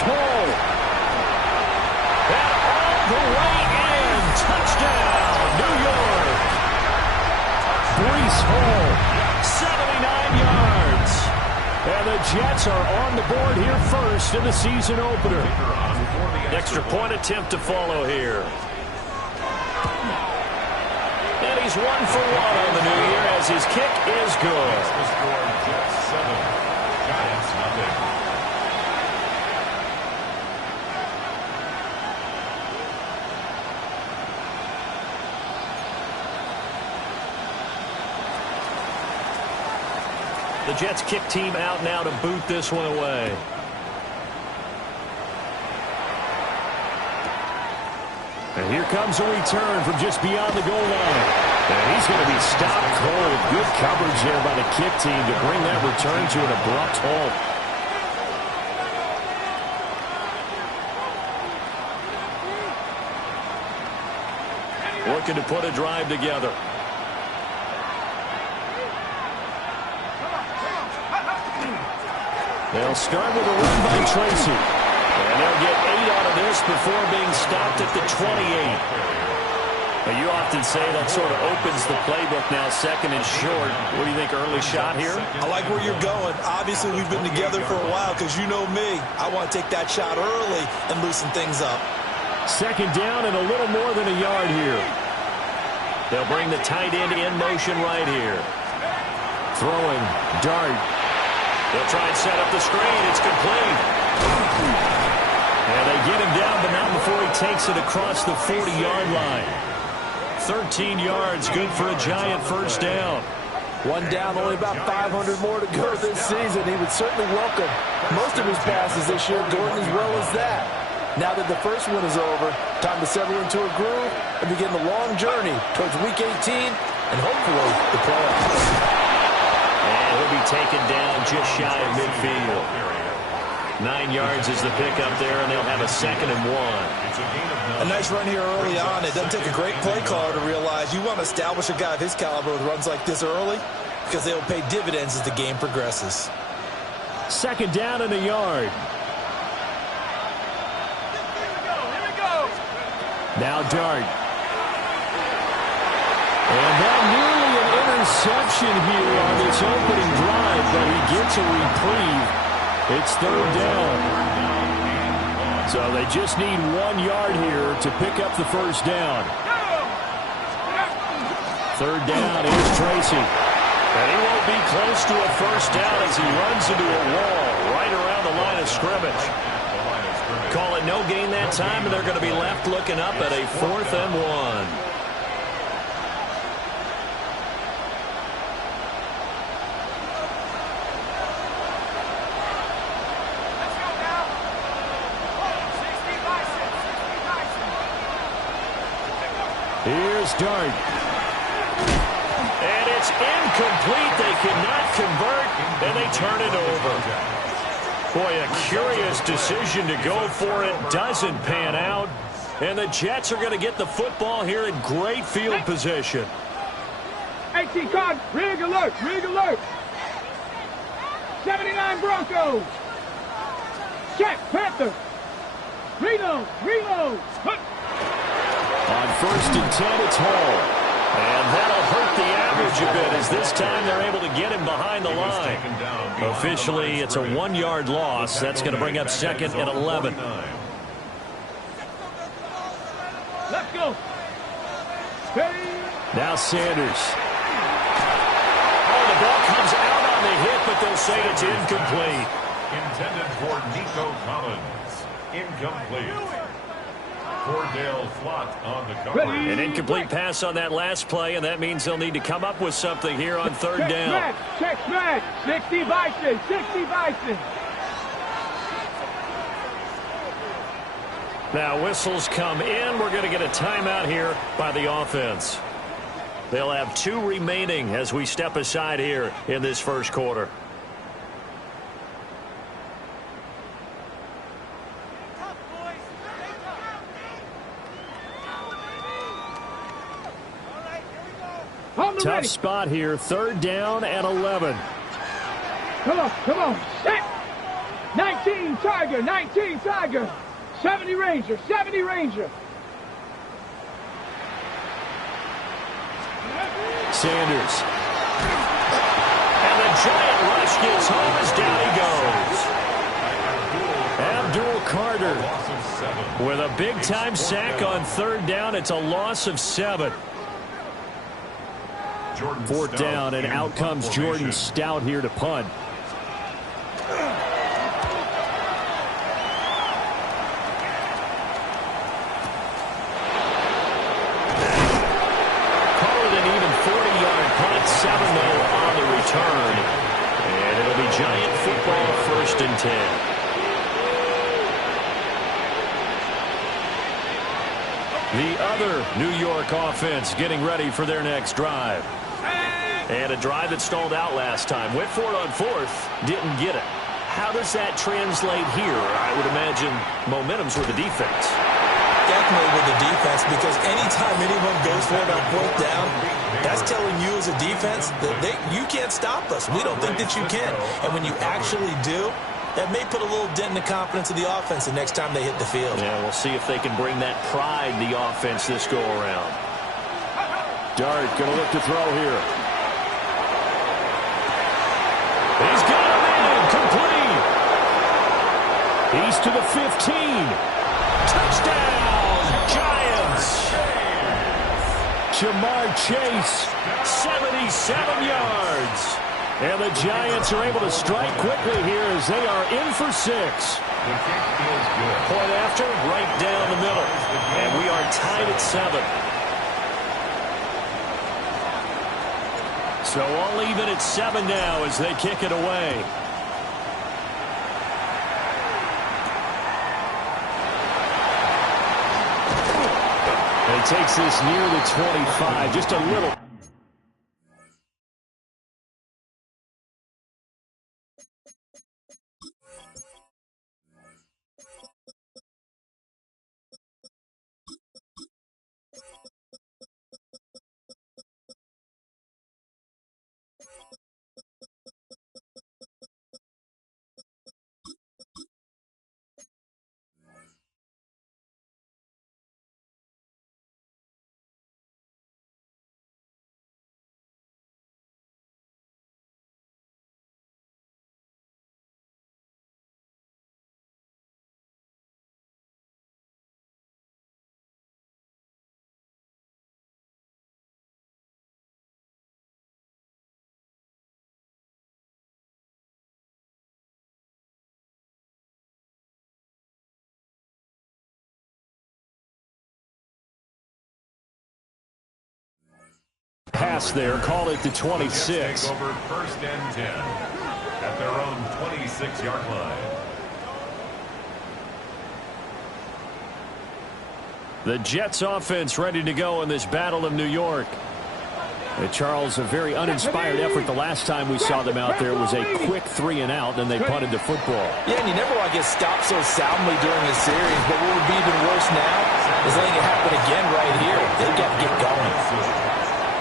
Brees Hall. And all the way in. Touchdown, New York. Brees Hall, 79 yards. And the Jets are on the board here first in the season opener. Extra point attempt to follow here. And he's 1 for 1 on the new year as his kick is good. Jets 7, Giants nothing. The Jets kick team out now to boot this one away. And here comes a return from just beyond the goal line. And he's going to be stopped cold. Good coverage there by the kick team to bring that return to an abrupt halt. Looking to put a drive together. They'll start with a run by Tracy. And they'll get 8 out of this before being stopped at the 28. But you often say that sort of opens the playbook now, second and short. What do you think, early shot here? I like where you're going. Obviously, we've been together for a while because you know me. I want to take that shot early and loosen things up. Second down and a little more than a yard here. They'll bring the tight end in motion right here. Throwing, dart. They'll try and set up the screen. It's complete. And they get him down, but not before he takes it across the 40-yard line. 13 yards, good for a Giant first down. One down, only about 500 more to go this season. He would certainly welcome most of his passes this year, Gordon, as well as that. Now that the first one is over, time to settle into a groove and begin the long journey towards Week 18 and hopefully the playoffs. And he'll be taken down just shy of midfield. 9 yards is the pickup there, and they'll have a 2nd and 1. A nice run here early on. It doesn't take a great play caller to realize you want to establish a guy of his caliber with runs like this early because they will pay dividends as the game progresses. 2nd down and a yard. Now Dart. And that nearly an interception here on this opening drive, but he gets a reprieve. It's 3rd down. So they just need 1 yard here to pick up the first down. 3rd down, here's Tracy. And he won't be close to a first down as he runs into a wall right around the line of scrimmage. Call it no gain that time, and they're going to be left looking up at a 4th and 1. Here's Dart. And it's incomplete. They cannot convert, and they turn it over. Boy, a curious decision to go for it. Doesn't pan out. And the Jets are going to get the football here in great field position. 18 card, rig alert, rig alert. 79 Broncos. Check, Panther. Reload, reload. On 1st and 10, it's Hall. And that'll hurt the average a bit as this time they're able to get him behind the line. Officially, it's a 1 yard loss. That's going to bring up 2nd and 11. Let's go. Now Sanders. Oh, the ball comes out on the hit, but they'll say it's incomplete. Intended for Nico Collins. Incomplete. Cordell Flott on the cover. An incomplete pass on that last play, and that means they'll need to come up with something here on 3rd down. Check smash. 60 Bison. 60 Bison. Now whistles come in. We're going to get a timeout here by the offense. They'll have 2 remaining as we step aside here in this first quarter. Tough spot here. 3rd down and 11. Come on. Set. 19. 19 Tiger, 19 Tiger. 70 Ranger, 70 Ranger. Sanders. And the giant rush gets home as down he goes. Abdul Carter with a big-time sack on third down. It's a loss of 7. Fourth down, and out comes Jordan Stout here to punt. Call it an even 40-yard punt, 7-0 on the return. And it'll be Giant football, 1st and 10. The other New York offense getting ready for their next drive. And a drive that stalled out last time. Went for it on 4th, didn't get it. How does that translate here? I would imagine momentum's with the defense. Definitely with the defense, because anytime anyone goes for it on 4th down, that's telling you as a defense that you can't stop us. We don't think that you can. And when you actually do, that may put a little dent in the confidence of the offense the next time they hit the field. Yeah, we'll see if they can bring that pride the offense this go-around. Dart going to look to throw here. He's got him in, complete. He's to the 15. Touchdown, Giants. Jamar Chase, 77 yards. And the Giants are able to strike quickly here as they are in for 6. Point after, right down the middle. And we are tied at 7. So all even at 7 now as they kick it away. And he takes this near the 25, just a little. Pass there, call it the 26. Over 1st and 10 at their own 26-yard line. The Jets offense ready to go in this Battle of New York. Charles, a very uninspired effort the last time we saw them out there. It was a quick 3 and out, then they punted the football. Yeah, and you never want to get stopped so soundly during the series, but what would be even worse now is letting it happen again right here. They've got to get going.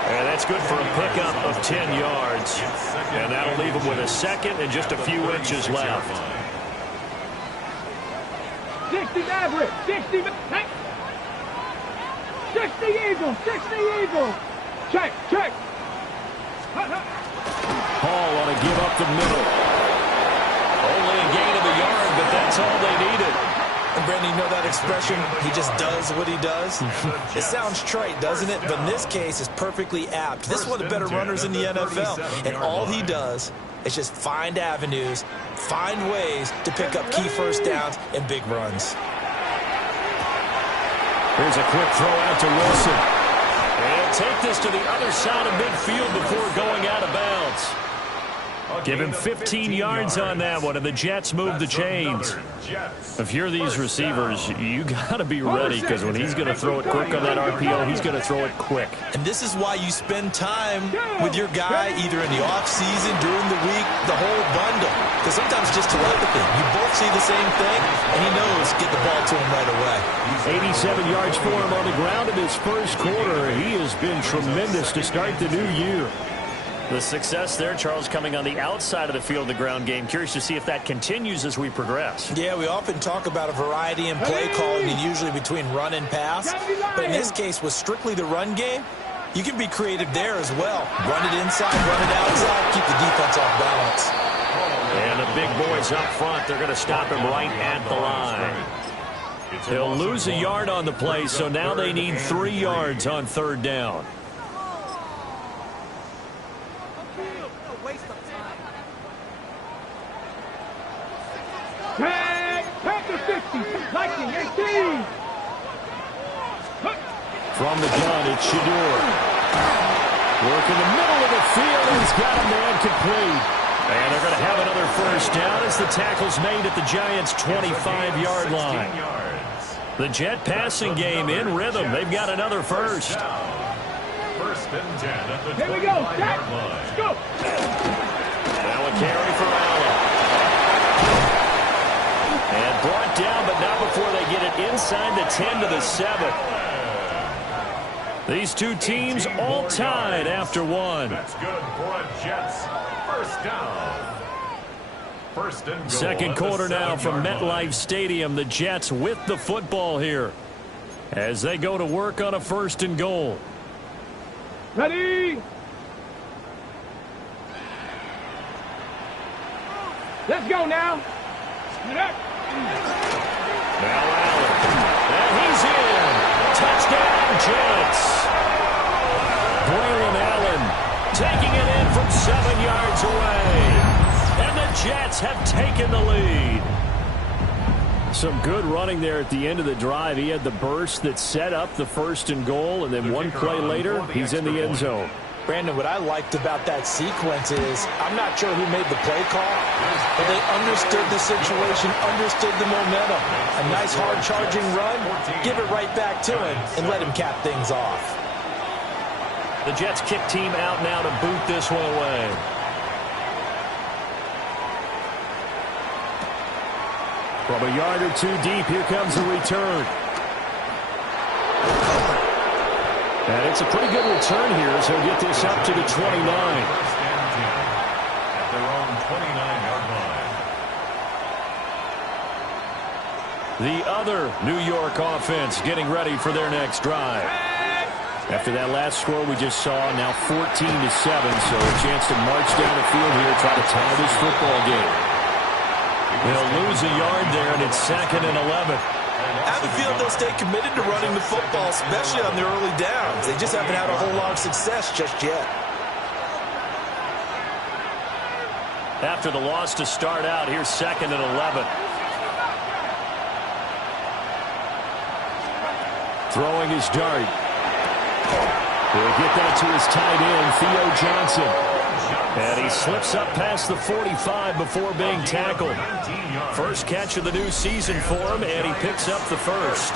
And that's good for a pickup of 10 yards. And that'll leave them with a second and just a few inches left. 60 Maverick, 60 Eagle, 60 Eagle. Check, check. Hall want to give up the middle. Only a gain of a yard, but that's all they needed. And Brandon, you know that expression, he just does what he does? It sounds trite, doesn't it? But in this case, it's perfectly apt. This is one of the better runners in the NFL. And all he does is just find avenues, find ways to pick up key first downs and big runs. Here's a quick throw out to Wilson. And take this to the other side of midfield before going out of bounds. Give him 15 yards on that one, and the Jets move the chains. If you're these receivers, you got to be ready, because when he's going to throw it quick on that RPO, he's going to throw it quick. And this is why you spend time with your guy either in the offseason, during the week, the whole bundle. Because sometimes it's just telepathy. You both see the same thing, and he knows get the ball to him right away. 87 yards for him on the ground in his first quarter. He has been tremendous to start the new year. The success there, Charles, coming on the outside of the field, the ground game. Curious to see if that continues as we progress. Yeah, we often talk about a variety in play calling, and usually between run and pass. But in this case, with strictly the run game, you can be creative there as well. Run it inside, run it outside, keep the defense off balance. And the big boys up front, they're going to stop him right at the line. He'll lose a yard on the play, so now they need 3 yards on 3rd down. Panther 50, Lightning 18. From the gun, it's Shadur. Work in the middle of the field. He's got a man complete. And they're going to have another 1st down as the tackle's made at the Giants' 25-yard line. The Jet passing game in rhythm. They've got another 1st. 1st and 10 at the 25-yard line. Let's go. Now a carry for Allen. And brought down, but not before they get it inside the 10 to the 7. These two teams all tied after 1. That's good for a Jets 1st down. 1st and goal. Second quarter now from MetLife Stadium. The Jets with the football here as they go to work on a 1st and goal. Ready? Let's go now. Now Allen. And he's in. Touchdown, Jets. Braylon Allen taking it in from 7 yards away. And the Jets have taken the lead. Some good running there at the end of the drive. He had the burst that set up the 1st and goal, and then one play later, he's in the end zone. Brandon, what I liked about that sequence is I'm not sure who made the play call, but they understood the situation, understood the momentum. A nice hard-charging run, give it right back to him, and let him cap things off. The Jets kick team out now to boot this one away. From a yard or 2 deep, here comes the return. And it's a pretty good return here as he'll get this up to the 29. 1st and 10 at their own 29-yard line. The other New York offense getting ready for their next drive. After that last score we just saw, now 14-7, so a chance to march down the field here, try to tie this football game. They'll lose a yard there, and it's 2nd and 11. I have a feeling they'll stay committed to running the football, especially on their early downs. They just haven't had a whole lot of success just yet. After the loss to start out, here's 2nd and 11. Throwing his dart. He'll get that to his tight end, Theo Johnson. And he slips up past the 45 before being tackled. First catch of the new season for him, and he picks up the 1st.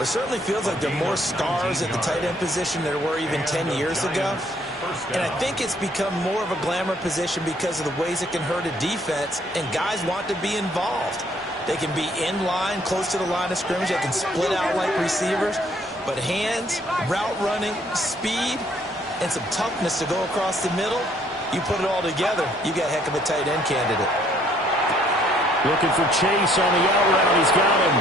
It certainly feels like there are more stars at the tight end position than there were even 10 years ago. And I think it's become more of a glamour position because of the ways it can hurt a defense, and guys want to be involved. They can be in line, close to the line of scrimmage. They can split out like receivers. But hands, route running, speed, and some toughness to go across the middle, you put it all together, you got a heck of a tight end candidate. Looking for Chase on the out route. He's got him.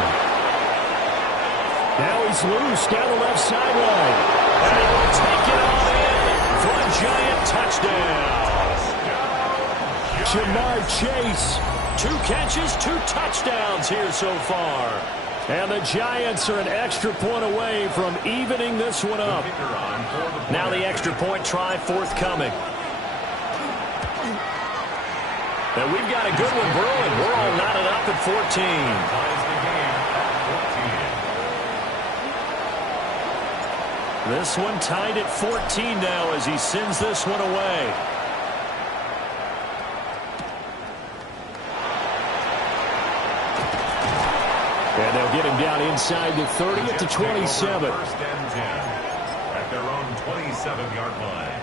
Now he's loose down the left sideline. And he will take it on in for a giant touchdown. Jamar Chase, 2 catches, 2 touchdowns here so far. And the Giants are an extra point away from evening this one up. Now the extra point try forthcoming. And we've got a good one brewing. We're all knotted up at 14. This one tied at 14 now as he sends this one away. And they'll get him down inside the 30 at the 27. 1st and 10 at their own 27-yard line.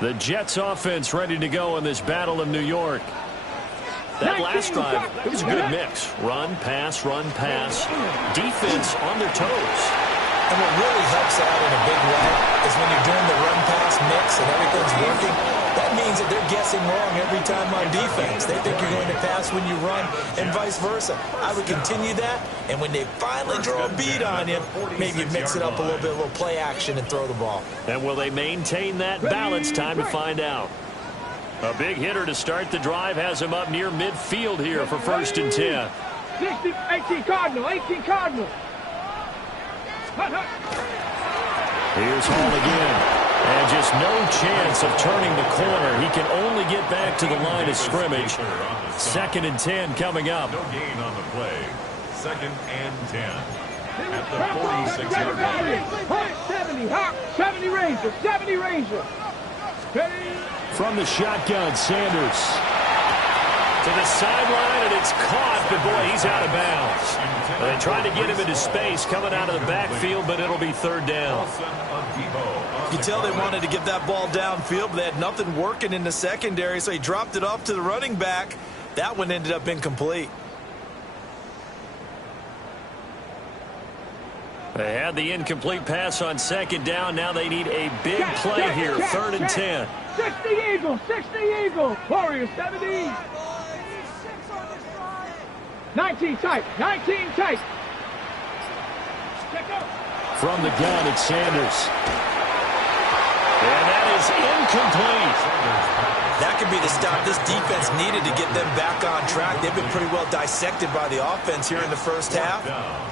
The Jets offense ready to go in this battle of New York. That last drive, it was a good mix. Run, pass, defense on their toes. And what really helps out in a big way is when you're doing the run-pass mix and everything's working, that means that they're guessing wrong every time on defense. They think you're going to pass when you run and vice versa. I would continue that, and when they finally draw a bead on you, maybe mix it up a little bit, a little play action, and throw the ball. And will they maintain that balance? Time to find out. A big hitter to start the drive has him up near midfield here for 1st and 10. 18 Cardinal, 18 Cardinal. Here's Hall again. And just no chance of turning the corner. He can only get back to the line of scrimmage. 2nd and 10 coming up. No gain on the play. 2nd and 10. At the 46-yard line. 70 Ranger, 70 Ranger. From the shotgun, Sanders. To the sideline, and it's caught, but boy, he's out of bounds. Well, they tried to get him into space coming out of the backfield, but it'll be 3rd down. You can tell they wanted to get that ball downfield, but they had nothing working in the secondary, so he dropped it off to the running back. That one ended up incomplete. They had the incomplete pass on 2nd down. Now they need a big play here, 3rd and 10. 60 Eagles, 60 Eagles. Warriors, 70. 19 tight, 19 tight. From the gun, it's Sanders. And that is incomplete. That could be the stop this defense needed to get them back on track. They've been pretty well dissected by the offense here in the first half.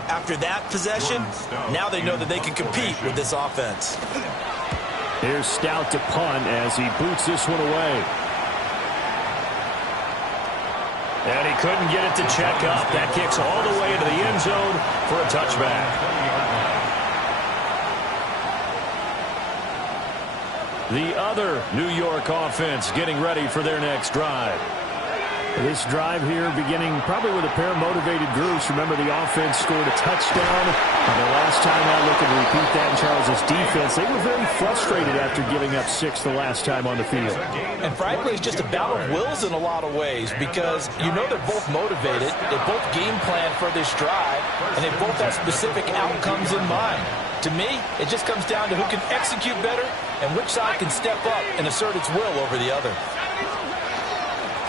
After that possession, now they know that they can compete with this offense. Here's Stout to punt as he boots this one away. And he couldn't get it to check up. That kicks all the way into the end zone for a touchback. The other New York offense getting ready for their next drive. This drive here beginning probably with a pair of motivated groups. Remember, the offense scored a touchdown. And the last time out, looking to repeat that in Charles's defense, they were very frustrated after giving up 6 the last time on the field. And frankly, it's just a battle of wills in a lot of ways because you know they're both motivated. They both game plan for this drive, and they both have specific outcomes in mind. To me, it just comes down to who can execute better and which side can step up and assert its will over the other.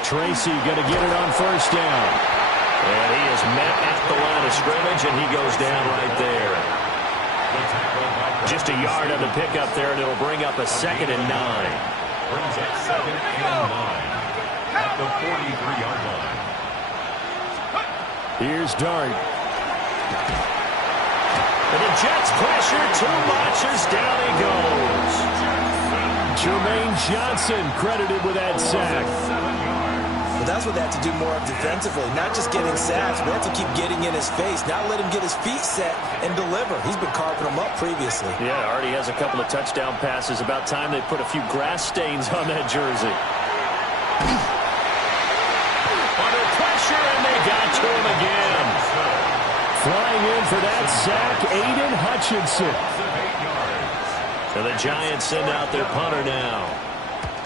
Tracy going to get it on 1st down. And he is met at the line of scrimmage, and he goes down right there. Just a yard on the pickup there, and it'll bring up a 2nd and 9. Brings up 2nd and 9 at the 43-yard line. Here's Dart. And the Jets pressure too much as down he goes. Jermaine Johnson credited with that sack. But that's what they have to do more of defensively, not just getting sacks, but they have to keep getting in his face, not let him get his feet set and deliver. He's been carving them up previously. Yeah, already has a couple of touchdown passes. About time they put a few grass stains on that jersey. Under pressure, and they got to him again. Flying in for that sack, Aiden Hutchinson. So the Giants send out their punter now,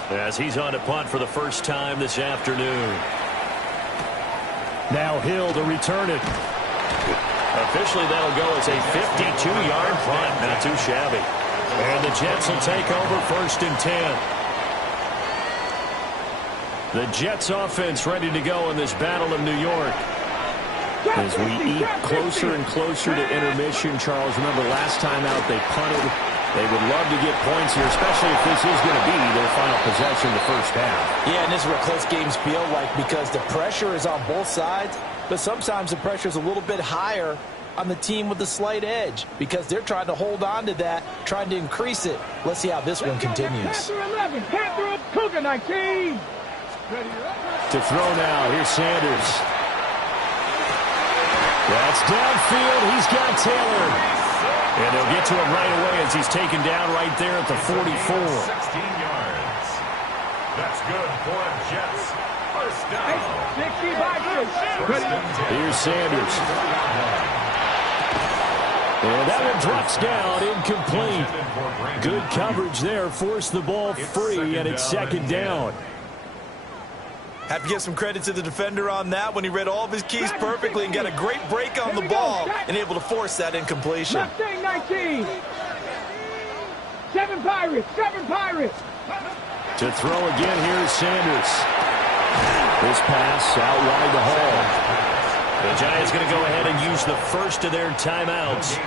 as he's on to punt for the first time this afternoon. Now Hill to return it. Officially, that'll go as a 52-yard punt. Not too shabby. And the Jets will take over 1st and 10. The Jets offense ready to go in this battle of New York. As we eat closer and closer to intermission, Charles, remember last time out they punted. They would love to get points here, especially if this is going to be their final possession the first half. Yeah, and this is where close games feel like because the pressure is on both sides, but sometimes the pressure is a little bit higher on the team with the slight edge because they're trying to hold on to that, trying to increase it. Let's see how this one continues. Panther 11, Panther Cougar 19. To throw now, here's Sanders. That's downfield. He's got Taylor. And they'll get to him right away as he's taken down right there at the 44. 16 yards. That's good for a Jets. First down. Here's Sanders. And that one drops down, incomplete. Good coverage there, forced the ball free, and it's 2nd down. Have to give some credit to the defender on that when he read all of his keys perfectly and got a great break on the ball and able to force that incompletion. Left thing, 19. 7 Pirates, 7 Pirates. To throw again, here's Sanders. This pass out wide to Hall. The Giants going to go ahead and use the first of their timeouts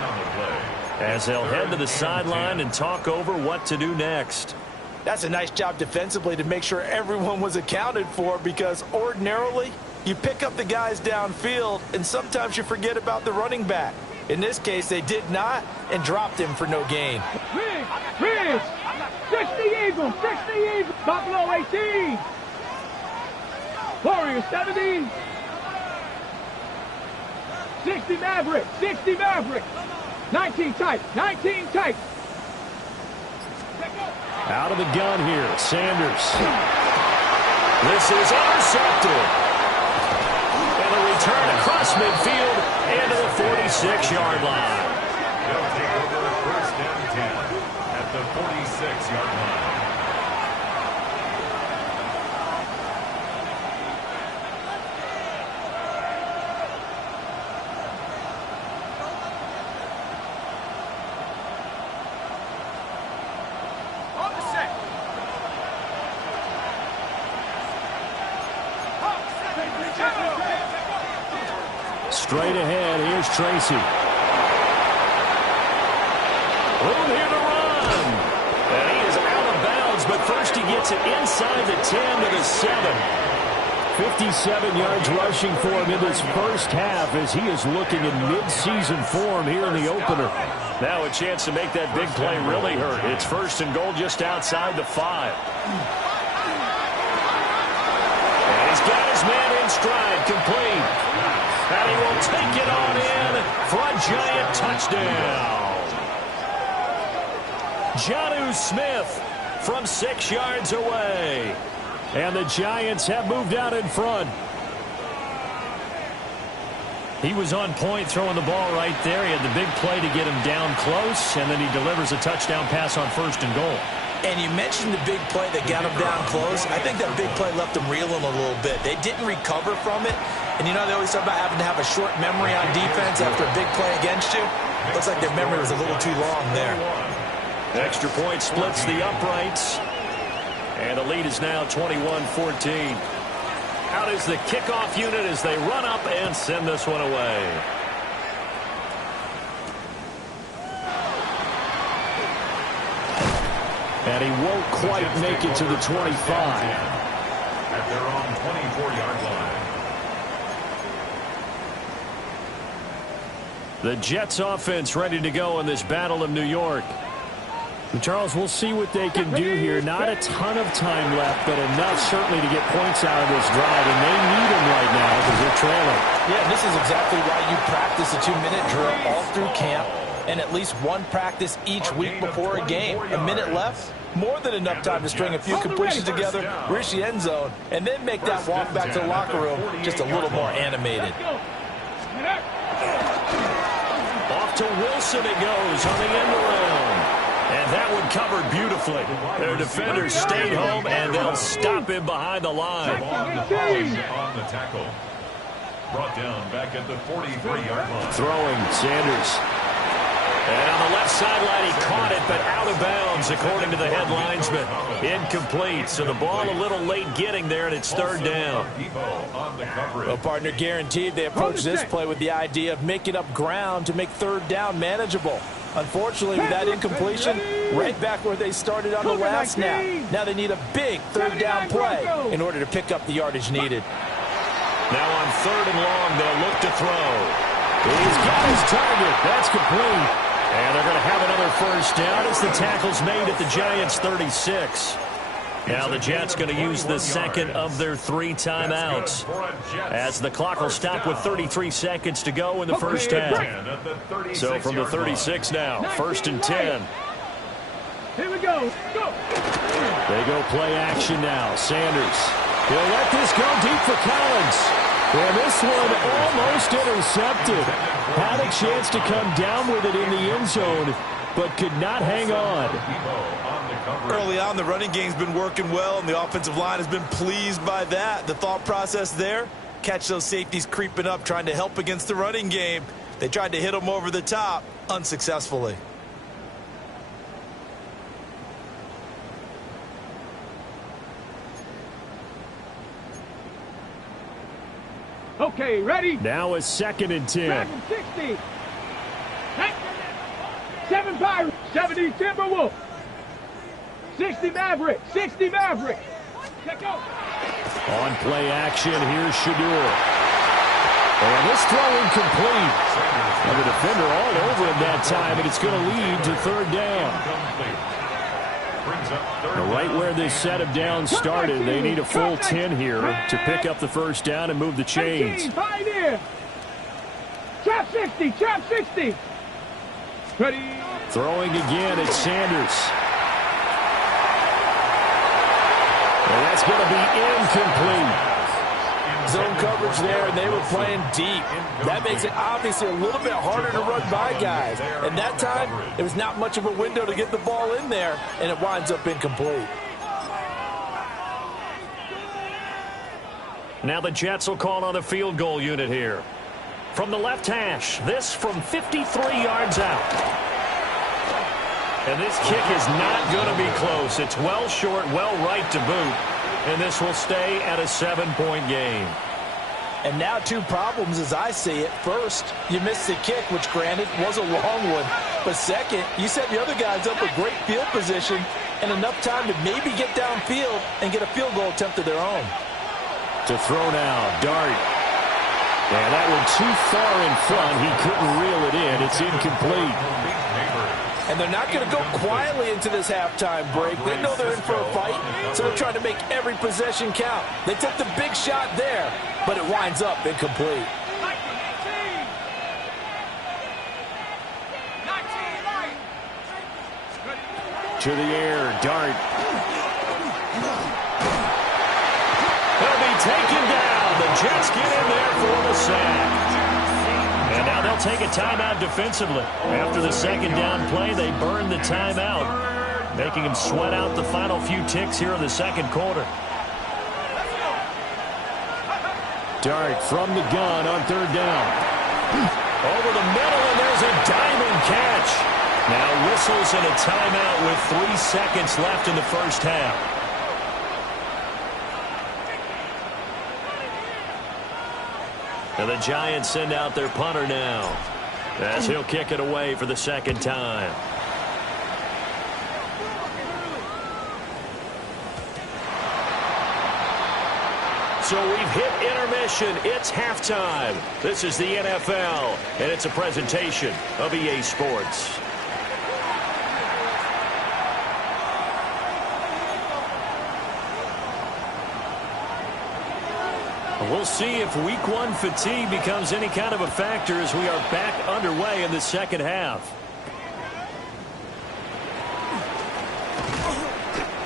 as they'll head to the sideline and talk over what to do next. That's a nice job defensively to make sure everyone was accounted for, because ordinarily you pick up the guys downfield and sometimes you forget about the running back. In this case, they did not and dropped him for no gain. Chris, 60 Eagles, 60 Eagles. Buffalo 18. Warriors 70. 60 Mavericks, 60 Mavericks. 19 tight, 19 tight. Out of the gun here, Sanders. This is intercepted. And a return across midfield into the 46-yard line. They'll take over first and 10 at the 46-yard line. Straight ahead, here's Tracy. Room here to run. And he is out of bounds, but first he gets it inside the 10 to the 7. 57 yards rushing for him in this first half as he is looking in mid-season form here in the opener. Now a chance to make that big play really hurt. It's first and goal just outside the 5. And he's got his man in stride, complete. And he will take it on in for a Giant touchdown. Jonnu Smith from 6 yards away. And the Giants have moved out in front. He was on point throwing the ball right there. He had the big play to get him down close, and then he delivers a touchdown pass on first and goal. And you mentioned the big play that got him down close. I think that big play left him reeling a little bit. They didn't recover from it. And you know, they always talk about having to have a short memory on defense after a big play against you. Looks like their memory was a little too long there. Extra point splits the uprights. And the lead is now 21-14. Out is the kickoff unit as they run up and send this one away. And he won't quite make it to the 25. At their own 24-yard line. The Jets offense ready to go in this Battle of New York. And Charles, we'll see what they can do here. Not a ton of time left, but enough certainly to get points out of this drive. And they need them right now because they're trailing. Yeah, and this is exactly why you practice a 2-minute drill all through camp and at least one practice each week before a game. A minute left, more than enough time to string a few completions together, reach the end zone, and then make that walk back to the locker room just a little more animated. Off to Wilson it goes on the end around. And that one covered beautifully. Their defenders stayed home, and they'll stop him behind the line. On the tackle. Brought down back at the 43-yard line. Throwing, Sanders. And on the left sideline, he caught it, but out of bounds, according to the head linesman. Incomplete, so the ball a little late getting there, and it's third down. Well, partner, guaranteed they approach this play with the idea of making up ground to make third down manageable. Unfortunately, with that incompletion, right back where they started on the last snap. Now they need a big third down play in order to pick up the yardage needed. Now on third and long, they'll look to throw. He's got his target. That's complete. And they're going to have another first down as the tackle's made at the Giants' 36. Now the Jets going to use the second of their 3 timeouts as the clock will stop with 33 seconds to go in the first half. So from the 36 now, first and 10. Here we go. Go. They go play action now. Sanders. He'll let this go deep for Collins. And this one almost intercepted. Had a chance to come down with it in the end zone, but could not hang on. Early on, the running game's been working well, and the offensive line has been pleased by that. The thought process there, catch those safeties creeping up, trying to help against the running game. They tried to hit them over the top, unsuccessfully. Okay, ready? Now a 2nd and 10. Back and 60. 7 Pirates, 70 Timberwolf. 60 Maverick, 60 Maverick. Check out. On play action, here's Shadur. And this throw incomplete. And the defender all over him that time, and it's going to lead to 3rd down. Right where this set of downs started, they need a full 10 here to pick up the 1st down and move the chains. 18, pioneer. Trap 60, trap 60. Ready. Throwing again, it's Sanders. And that's going to be incomplete. Zone coverage there, and they were playing deep. That makes it obviously a little bit harder to run by guys. And that time, it was not much of a window to get the ball in there, and it winds up incomplete. Now the Jets will call on a field goal unit here. From the left hash, this from 53 yards out. And this kick is not going to be close. It's well short, well right to boot. And this will stay at a 7-point game. And now 2 problems as I see it. First, you missed the kick, which granted was a long one. But second, you set the other guys up a great field position and enough time to maybe get downfield and get a field goal attempt of their own. To throw now, Dart. And that one too far in front. He couldn't reel it in. It's incomplete. And they're not going to go quietly into this halftime break. They know they're in for a fight, so they're trying to make every possession count. They took the big shot there, but it winds up incomplete. 19. To the air, Dart. He'll be taken down. The Jets get in there for the sack. And now they'll take a timeout defensively. After the 2nd down play, they burn the timeout, making them sweat out the final few ticks here in the 2nd quarter. Dart from the gun on 3rd down. Over the middle, and there's a diamond catch. Now whistles and a timeout with 3 seconds left in the 1st half. And the Giants send out their punter now, as he'll kick it away for the 2nd time. So we've hit intermission. It's halftime. This is the NFL, and it's a presentation of EA Sports. We'll see if Week 1 fatigue becomes any kind of a factor as we are back underway in the 2nd half.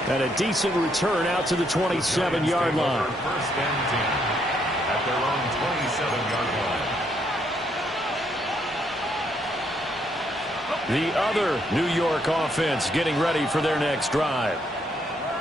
And a decent return out to the 27-yard line. 1st and 10 at their own 27-yard line. The other New York offense getting ready for their next drive.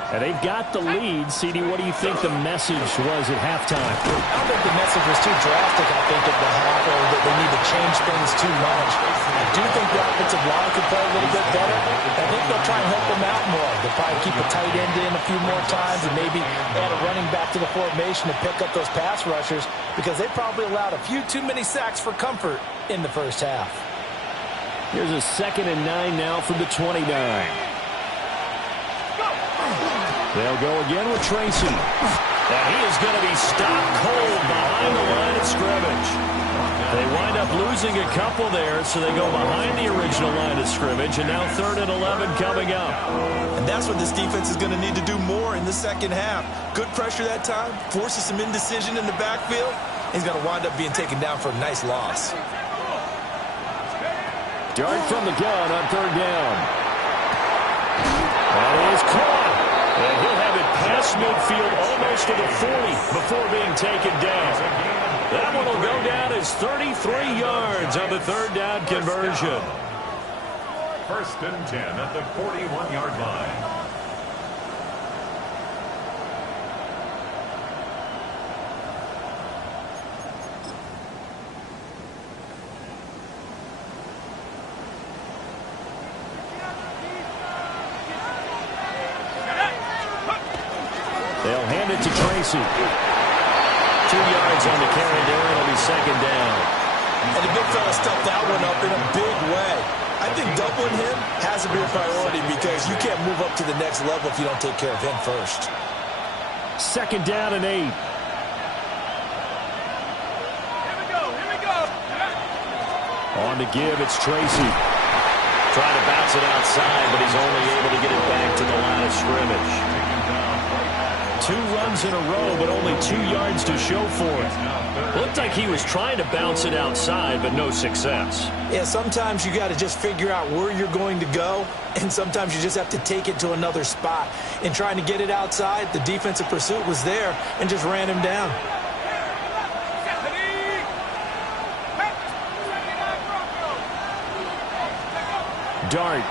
And they've got the lead. CD, what do you think the message was at halftime? I don't think the message was too drastic, I think, at the half, or that they need to change things too much. I do think the offensive line could play a little bit better. I think they'll try and help them out more. They'll probably keep a tight end in a few more times and maybe add a running back to the formation to pick up those pass rushers, because they probably allowed a few too many sacks for comfort in the 1st half. Here's a 2nd and 9 now from the 29. They'll go again with Tracy. And he is going to be stopped cold behind the line of scrimmage. They wind up losing a couple there, so they go behind the original line of scrimmage, and now 3rd and 11 coming up. And that's what this defense is going to need to do more in the 2nd half. Good pressure that time, forces some indecision in the backfield. He's going to wind up being taken down for a nice loss. Dart from the gun on 3rd down. That is caught. And he'll have it past midfield almost to the 40 before being taken down. is 33 yards on the third down conversion. First and 10 at the 41-yard line. They'll hand it to Tracy. 2 yards on the carry there. It'll be second down. And the big fella stuffed that one up in a big way. I think doubling him has to be a priority because you can't move up to the next level if you don't take care of him first. Second down and 8. On the give, it's Tracy. Trying to bounce it outside, but he's only able to get it back to the line of scrimmage. 2 runs in a row, but only 2 yards to show for it. Looked like he was trying to bounce it outside, but no success. Yeah, sometimes you got to just figure out where you're going to go, and sometimes you just have to take it to another spot. In trying to get it outside, the defensive pursuit was there and just ran him down. Dart.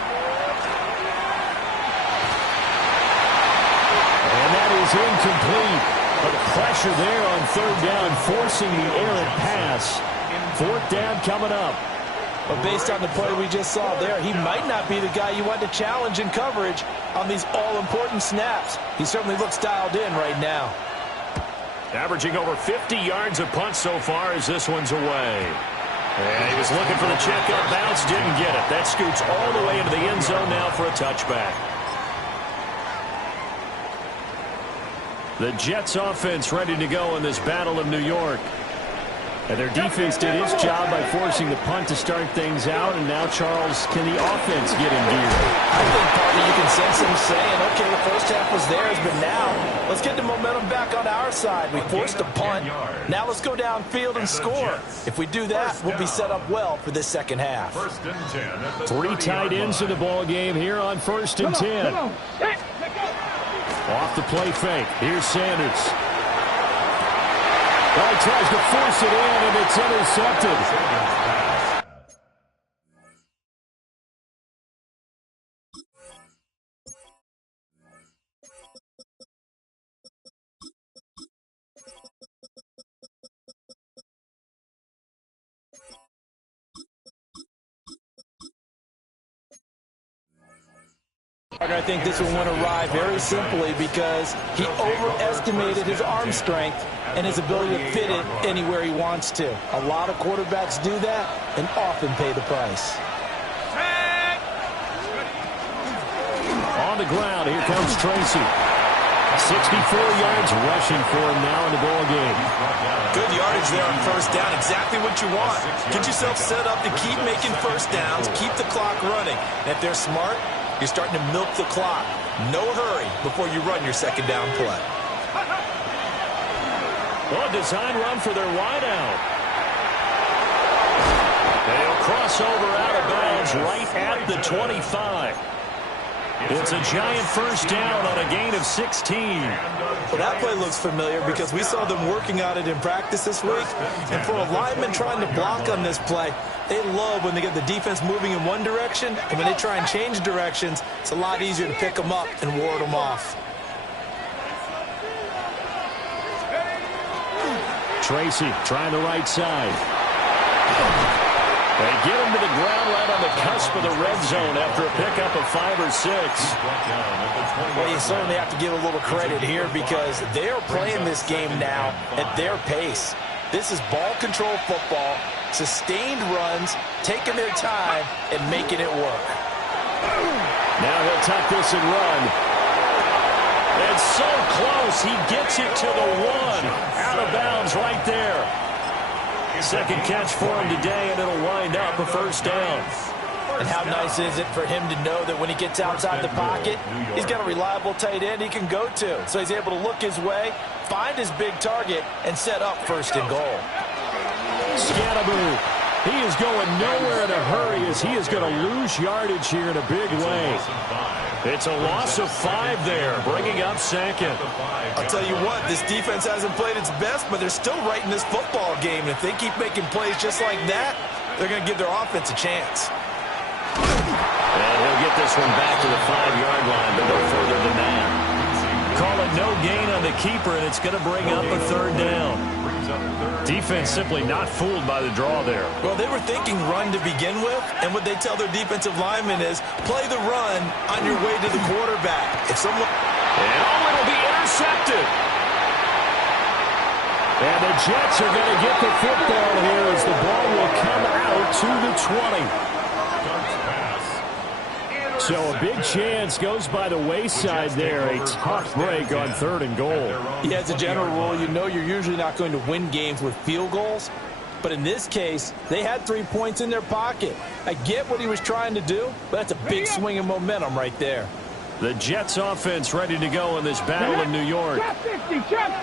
And that is incomplete. But pressure there on third down, forcing the errant pass. Fourth down coming up. But based on the play we just saw there, he might not be the guy you want to challenge in coverage on these all-important snaps. He certainly looks dialed in right now. Averaging over 50 yards a punt so far as this one's away. And he was looking for the check-up bounce, didn't get it. That scoots all the way into the end zone now for a touchback. The Jets offense ready to go in this Battle of New York. And their defense did its job by forcing the punt to start things out. And now, Charles, can the offense get in gear? I think partly you can sense them saying, okay, the first half was theirs, but now let's get the momentum back on our side. We forced a punt. Now let's go downfield and score. If we do that, we'll be set up well for this second half. 3 tight ends in the ball game here on 1st and 10. Off the play fake. Here's Sanders. Well, he tries to force it in, and it's intercepted. I think this one went awry very simply because he overestimated his arm strength and his ability to fit it anywhere he wants to. A lot of quarterbacks do that and often pay the price. On the ground, here comes Tracy. 64 yards rushing for him now in the ball game. Good yardage there on first down. Exactly what you want. Get yourself set up to keep making first downs, keep the clock running. And if they're smart, you're starting to milk the clock. No hurry before you run your second down play. Oh, design run for their wideout. They'll cross over out of bounds right at the 25. It's a giant first down on a gain of 16. Well, that play looks familiar because we saw them working on it in practice this week. And for a lineman trying to block on this play, they love when they get the defense moving in one direction, and when they try and change directions, it's a lot easier to pick them up and ward them off. Tracy trying the right side. They get him to the ground right on the cusp of the red zone after a pickup of 5 or 6. Well, you certainly have to give a little credit here because they are playing this game now at their pace. This is ball control football, sustained runs, taking their time, and making it work. Now he'll tuck this and run. And so close, he gets it to the 1. Out of bounds right there. Second catch for him today, and it'll wind up a first down. And how nice is it for him to know that when he gets outside the pocket, he's got a reliable tight end he can go to. So he's able to look his way, find his big target, and set up first and goal. Scannaboo. He is going nowhere in a hurry as he is going to lose yardage here in a big way. It's a loss of 5 there, bringing up second. I'll tell you what, this defense hasn't played its best, but they're still right in this football game. And if they keep making plays just like that, they're going to give their offense a chance. And he'll get this one back to the 5-yard line, but no further than that. Call it no gain on the keeper, and it's going to bring up a 3rd down. Defense simply not fooled by the draw there. Well, they were thinking run to begin with, and what they tell their defensive linemen is play the run on your way to the quarterback. If someone... And it'll be intercepted. And the Jets are going to get the football here as the ball will come out to the 20. So a big chance goes by the wayside there. A tough break on 3rd and goal. Yeah, as a general rule, you know you're usually not going to win games with field goals. But in this case, they had 3 points in their pocket. I get what he was trying to do, but that's a big swing of momentum right there. The Jets offense ready to go in this battle in New York.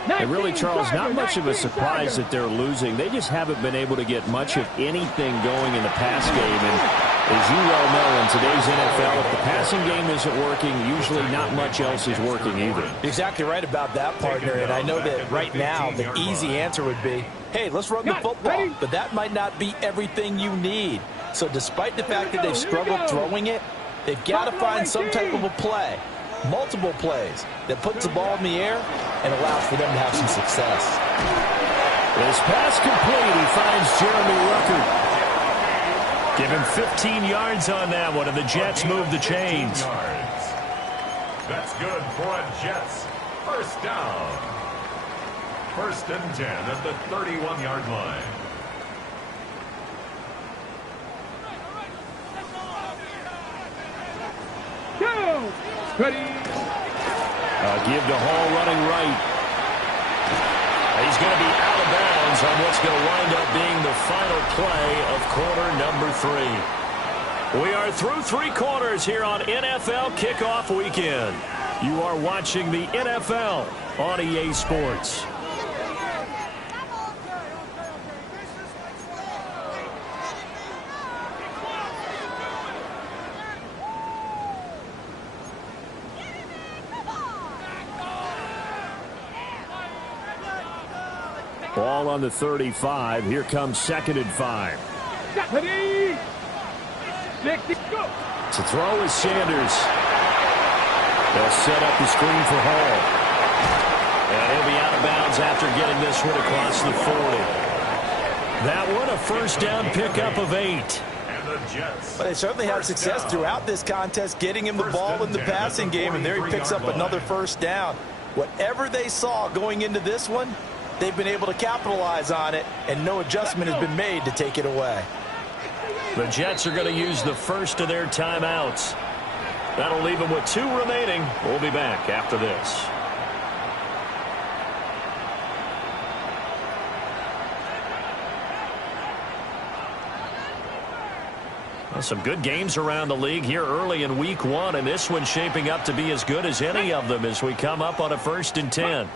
And really, Charles, not much of a surprise that they're losing. They just haven't been able to get much of anything going in the pass game. And as you well know, in today's NFL, if the passing game isn't working, usually not much else is working either. You're exactly right about that, partner. And I know that right now the easy answer would be, hey, let's run the football. But that might not be everything you need. So despite the fact that they've struggled throwing it, they've got to find some type of a play, multiple plays, that puts the ball in the air and allows for them to have some success. This pass complete. He finds Jeremy Ruckert. Give him 15 yards on that one, and the Jets move the chains. That's good for a Jets first down. 1st and 10 at the 31-yard line. Ready. Give to Hall running right. He's going to be out of bounds on what's going to wind up being the final play of quarter number 3. We are through 3 quarters here on NFL Kickoff Weekend. You are watching the NFL on EA Sports. Ball on the 35. Here comes 2nd and 5. 60, go. To throw is Sanders. They'll set up the screen for Hall. And he'll be out of bounds after getting this one across the 40. That one a 1st down pickup of 8. But they certainly had success throughout this contest getting him the ball in the passing game, and there he picks up another 1st down. Whatever they saw going into this one, they've been able to capitalize on it, and no adjustment has been made to take it away. The Jets are going to use the first of their timeouts. That'll leave them with 2 remaining. We'll be back after this. Well, some good games around the league here early in week 1, and this one's shaping up to be as good as any of them as we come up on a 1st and 10.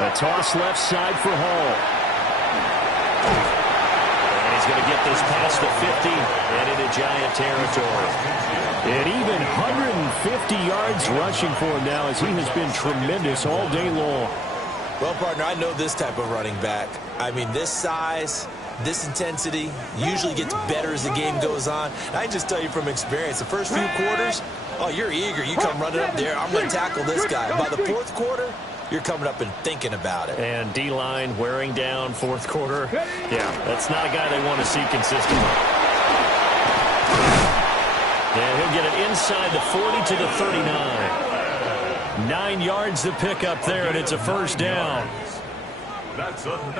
A toss left side for Hall. And he's going to get this past the 50 and into Giant territory. And even 150 yards rushing for him now as he has been tremendous all day long. Well, partner, I know this type of running back. I mean, this size, this intensity usually gets better as the game goes on. And I just tell you from experience, the first few quarters, oh, you're eager. You come running up there, I'm going to tackle this guy. By the 4th quarter, you're coming up and thinking about it. And D-line wearing down 4th quarter. Yeah, that's not a guy they want to see consistently. And he'll get it inside the 40 to the 39. 9 yards to pick up there, and it's a 1st down.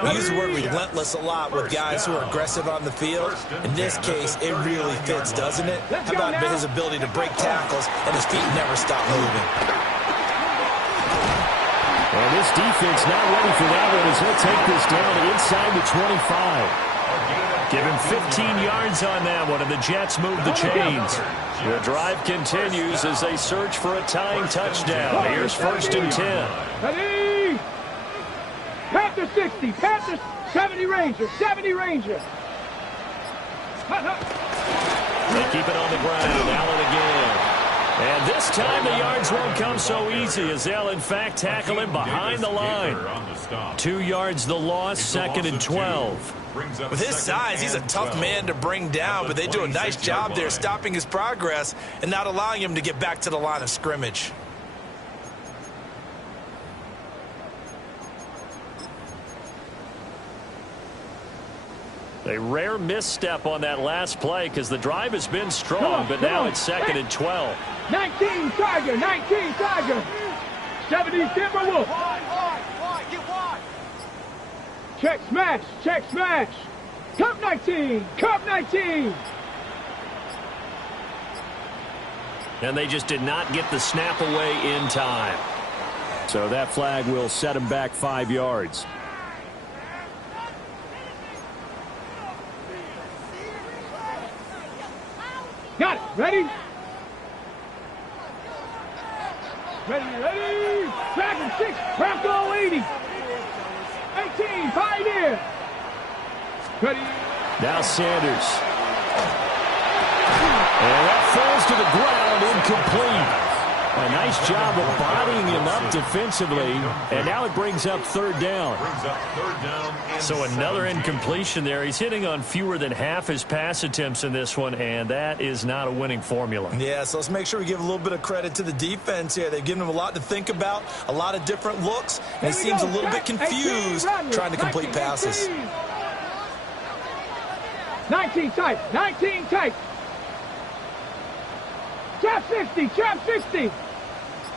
We use the word relentless a lot with guys who are aggressive on the field. In this case, it really fits, doesn't it? How about his ability to break tackles and his feet never stop moving? And this defense not ready for that one as he'll take this down inside the 25. Give him 15 yards on that one, and the Jets move the chains. The drive continues as they search for a tying touchdown. Here's 1st and 10. Ready. Panther 60, Panther 70 Ranger, 70 Ranger. They keep it on the ground. Allen again. And this time the yards won't come so easy as they'll, in fact, tackle him behind the line. 2 yards the loss, 2nd and 12. With his size, he's a tough man to bring down, but they do a nice job there stopping his progress and not allowing him to get back to the line of scrimmage. A rare misstep on that last play because the drive has been strong, but now it's 2nd and 12. 19 Tiger, 19 Tiger. 70 Timberwolf. Check smash, check smash. Cup 19, Cup 19. And they just did not get the snap away in time. So that flag will set him back 5 yards. Got it. Ready? Ready. 2nd, 6. Bronco 80. 18. Pioneer. Ready. Now Sanders. And that falls to the ground, incomplete. A nice job of bodying him up defensively. And now it brings up 3rd down. So another incompletion there. He's hitting on fewer than half his pass attempts in this one, and that is not a winning formula. Yeah, so let's make sure we give a little bit of credit to the defense here. They've given him a lot to think about, a lot of different looks, and he seems a little bit confused trying to complete passes. 19 tight, 19 tight. Trap 60, trap 60.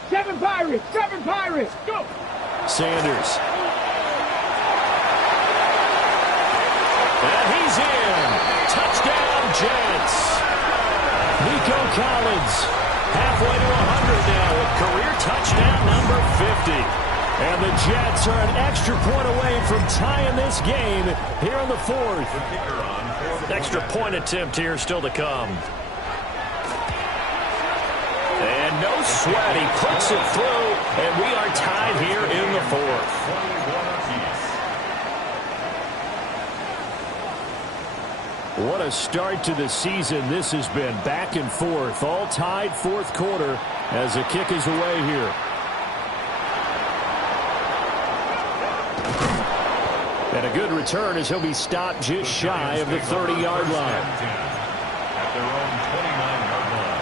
7 Pirates, 7 Pirates. Go. Sanders. And he's in. Touchdown, Jets. Nico Collins halfway to 100 now with career touchdown number 50. And the Jets are an extra point away from tying this game here in the 4th. Extra point attempt here still to come. And no sweat, he puts it through, and we are tied here in the 4th. What a start to the season this has been. Back and forth, all tied 4th quarter as the kick is away here. And a good return as he'll be stopped just shy of the 30-yard line. At their own 29-yard line.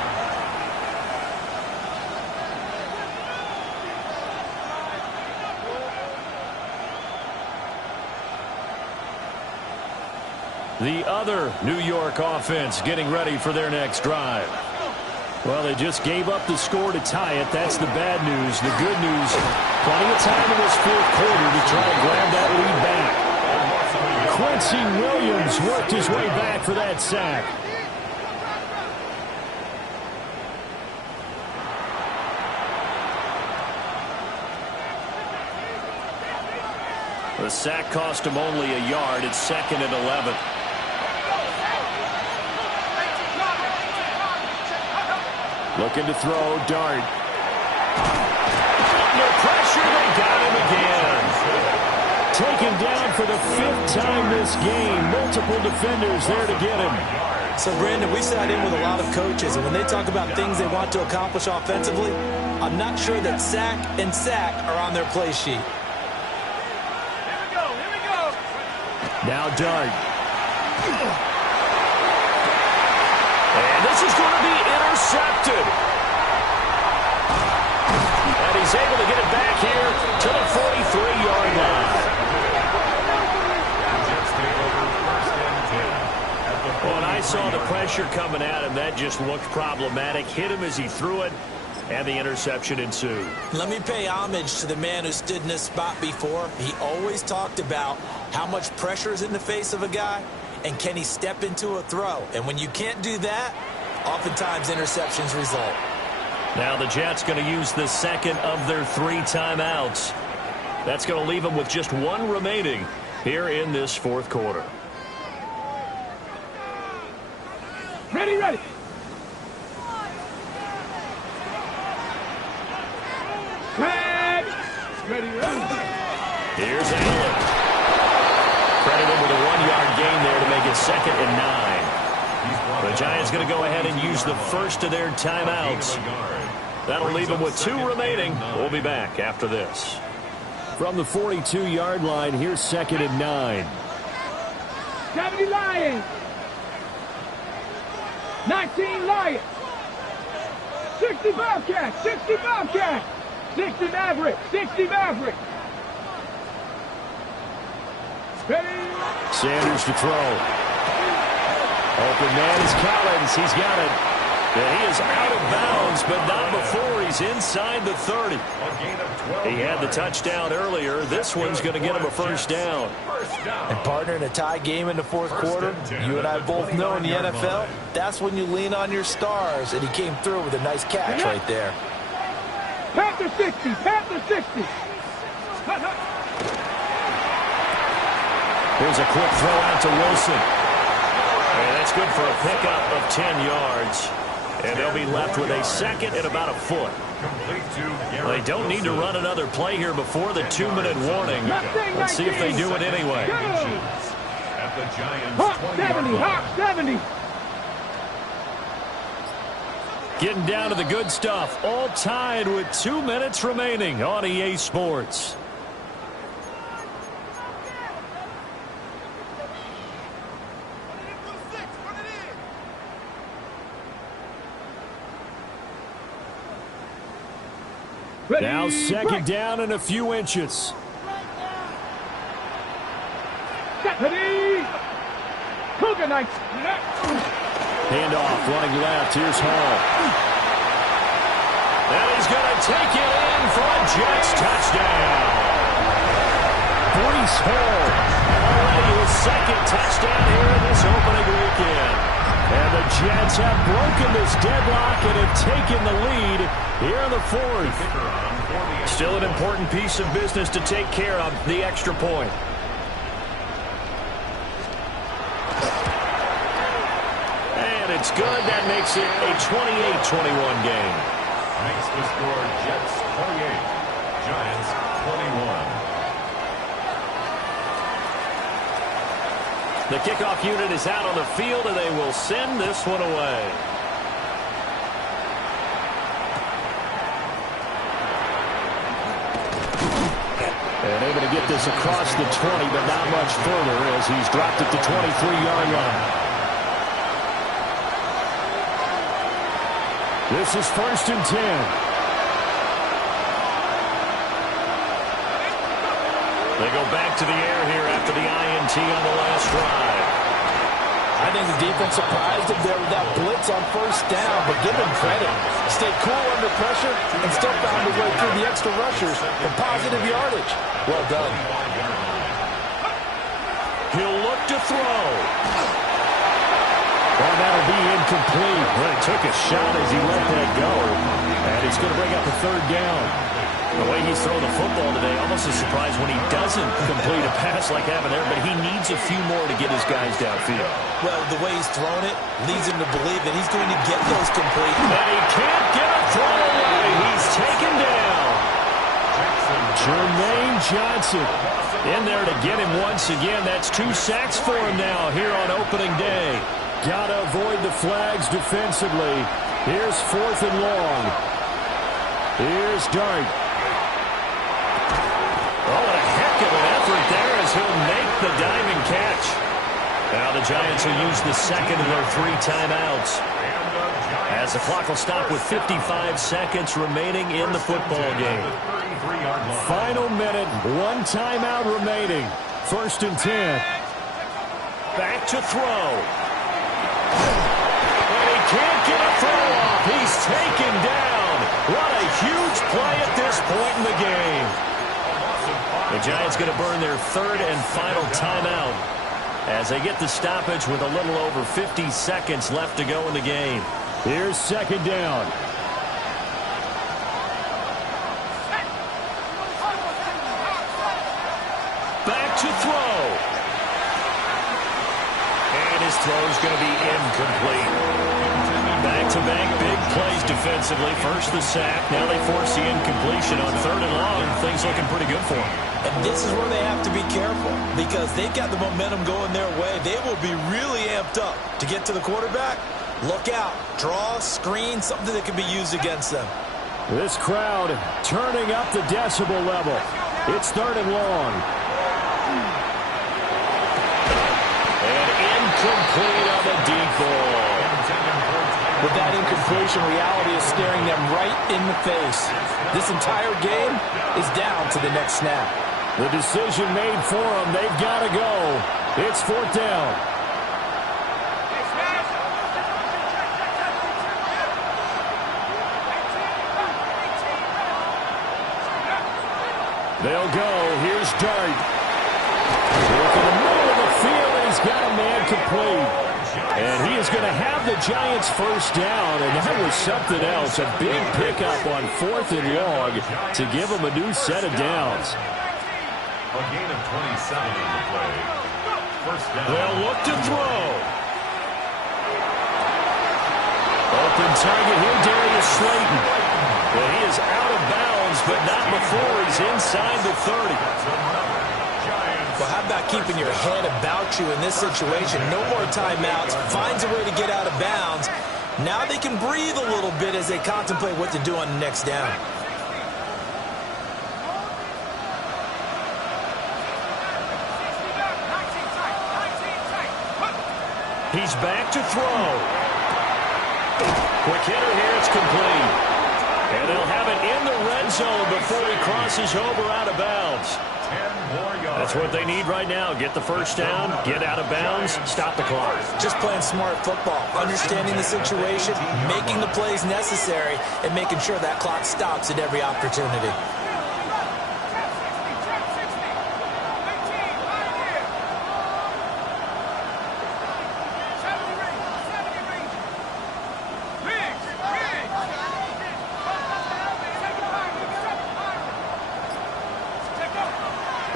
The other New York offense getting ready for their next drive. Well, they just gave up the score to tie it. That's the bad news. The good news, plenty of time in this 4th quarter to try to grab that lead back. Quincy Williams worked his way back for that sack. The sack cost him only a yard. It's 2nd and 11. Looking to throw, Dart. Under pressure, they got him again. Taken down for the 5th time this game. Multiple defenders there to get him. So, Brandon, we sat in with a lot of coaches, and when they talk about things they want to accomplish offensively, I'm not sure that sack and sack are on their play sheet. Now Dart. And this is going to be intercepted. And he's able to get it back here to the 43-yard line. When I saw the pressure coming at him, that just looked problematic. Hit him as he threw it, and the interception ensued. Let me pay homage to the man who stood in this spot before. He always talked about how much pressure is in the face of a guy, and can he step into a throw? And when you can't do that, oftentimes interceptions result. Now the Jets going to use the 2nd of their 3 timeouts. That's going to leave them with just 1 remaining here in this 4th quarter. Ready, ready. Tag. Ready, ready. Here's Allen. Credited with a 1-yard gain there to make it 2nd and 9. The Giants going to go ahead and use the first of their timeouts. That'll leave them with 2 remaining. We'll be back after this. From the 42-yard line, here's 2nd and 9. 70 Lions. 19 Lions. 60 Bobcats. 60 Bobcats. 60 Mavericks. 60 Mavericks. Sanders to throw. Open man is Collins. He's got it. And he is out of bounds, but not before he's inside the 30. He had the touchdown earlier. This one's going to get him a first down. And partner, in a tie game in the 4th quarter, you and I both know in the NFL, that's when you lean on your stars, and he came through with a nice catch right there. Panther 60, Panther 60. Here's a quick throw out to Wilson. And that's good for a pickup of 10 yards. And they'll be left with a 2nd and about a foot. Well, they don't need to run another play here before the 2-minute warning. Let's see if they do it anyway. Hawk 70, Hawk 70. Getting down to the good stuff. All tied with 2 minutes remaining on EA Sports. Now 2nd down and a few inches. Ready. Cougar Knights. Handoff running left. Here's Hall. And he's going to take it in for a Jets touchdown. Brees Hall already his 2nd touchdown here in this opening weekend. And the Jets have broken this deadlock and have taken the lead here in the 4th. Still an important piece of business to take care of, the extra point. And it's good. That makes it a 28-21 game. Makes the score Jets 28, Giants 21. The kickoff unit is out on the field, and they will send this one away. And able to get this across the 20, but not much further as he's dropped at the 23-yard line. This is 1st and 10. They go back to the air here after the INT on the last drive. I think the defense surprised him there with that blitz on 1st down, but give him credit. Stayed cool under pressure and still found his way through the extra rushers for positive yardage. Well done. He'll look to throw. Well, that'll be incomplete. Well, he took a shot as he let that go. And he's going to bring up a 3rd down. The way he's throwing the football today, almost a surprise when he doesn't complete a pass like having there, but he needs a few more to get his guys downfield. Well, the way he's thrown it leads him to believe that he's going to get those complete. And he can't get a throw away. He's taken down. Jermaine Johnson in there to get him once again. That's 2 sacks for him now here on opening day. Got to avoid the flags defensively. Here's 4th and long. Here's Dart. Oh, what a heck of an effort there as he'll make the diving catch. Now the Giants will use the 2nd of their 3 timeouts. As the clock will stop with 55 seconds remaining in the football game. Final minute, 1 timeout remaining. 1st and 10. Back to throw. And he can't get a throw off. He's taken down. What a huge play at this point in the game. The Giants going to burn their 3rd and final timeout as they get the stoppage with a little over 50 seconds left to go in the game. Here's 2nd down. Back to throw. And his throw's going to be incomplete. Back-to-back big plays defensively. First the sack. Now they force the incompletion on 3rd and long. Things looking pretty good for him. And this is where they have to be careful because they've got the momentum going their way. They will be really amped up to get to the quarterback. Look out. Draw, screen, something that can be used against them. This crowd turning up the decibel level. It's 3rd and long. And incomplete on the deep ball. With that incompletion, reality is staring them right in the face. This entire game is down to the next snap. The decision made for them. They've got to go. It's 4th down. They'll go. Here's Dart. Look in the middle of the field, and he's got a man complete. And he is going to have the Giants first down, and that was something else. A big pickup on 4th and long to give them a new set of downs. A gain of 27 in the play. First down. They'll look to throw. Open target here, Darius Slayton. Well, he is out of bounds, but not before he's inside the 30. Well, how about keeping your head about you in this situation? No more timeouts. Finds a way to get out of bounds. Now they can breathe a little bit as they contemplate what to do on the next down. He's back to throw. Quick hitter here, it's complete. And they'll have it in the red zone before he crosses over out of bounds. 10 more yards. That's what they need right now. Get the first down, get out of bounds, stop the clock. Just playing smart football, understanding the situation, making the plays necessary, and making sure that clock stops at every opportunity.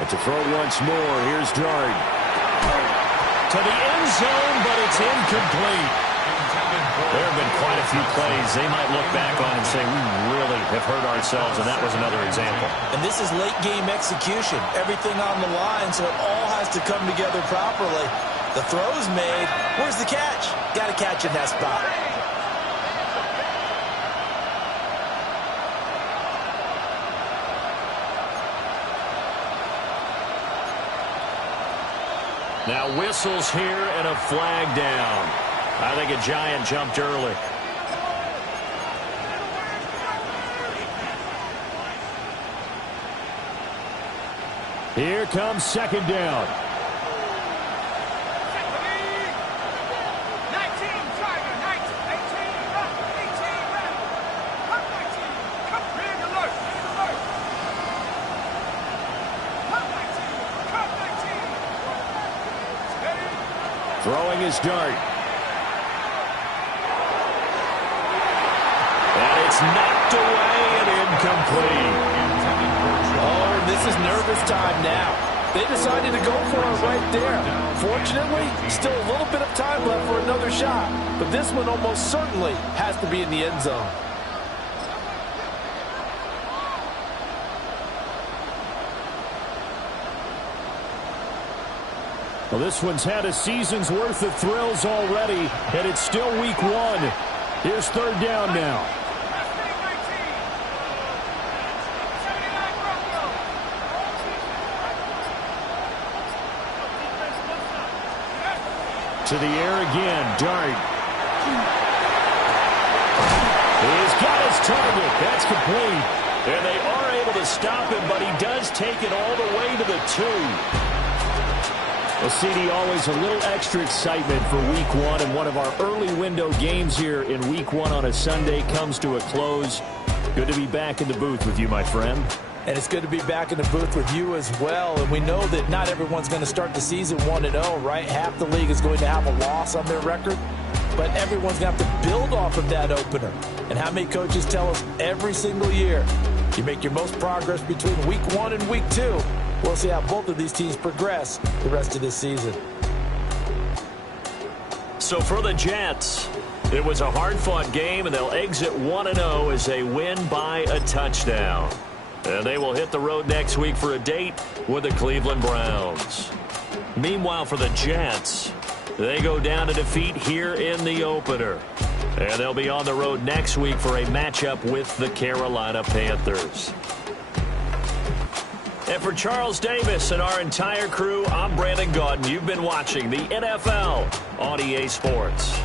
To throw once more, here's Dart. To the end zone, but it's incomplete. There have been quite a few plays they might look back on and say, we really have hurt ourselves, and that was another example. And this is late-game execution. Everything on the line, so it all has to come together properly. The throw's made. Where's the catch? Got to catch in that spot. Now whistles here and a flag down. I think a Giant jumped early. Here comes 2nd down. Throwing his Dart. And it's knocked away and incomplete. Oh, this is nervous time now. They decided to go for it right there. Fortunately, still a little bit of time left for another shot. But this one almost certainly has to be in the end zone. Well, this one's had a season's worth of thrills already, and it's still week 1. Here's 3rd down now. To the air again, Dart. He's got his target. That's complete. And they are able to stop him, but he does take it all the way to the 2. Well, CD, always a little extra excitement for week 1, and one of our early window games here in week 1 on a Sunday comes to a close. Good to be back in the booth with you, my friend. And it's good to be back in the booth with you as well. And we know that not everyone's going to start the season 1-0, right? Half the league is going to have a loss on their record. But everyone's going to have to build off of that opener. And how many coaches tell us every single year, you make your most progress between week 1 and week 2. We'll see how both of these teams progress the rest of this season. So for the Jets, it was a hard-fought game, and they'll exit 1-0 as they win by a touchdown. And they will hit the road next week for a date with the Cleveland Browns. Meanwhile, for the Jets, they go down to defeat here in the opener. And they'll be on the road next week for a matchup with the Carolina Panthers. And for Charles Davis and our entire crew, I'm Brandon Gaudin. You've been watching the NFL on EA Sports.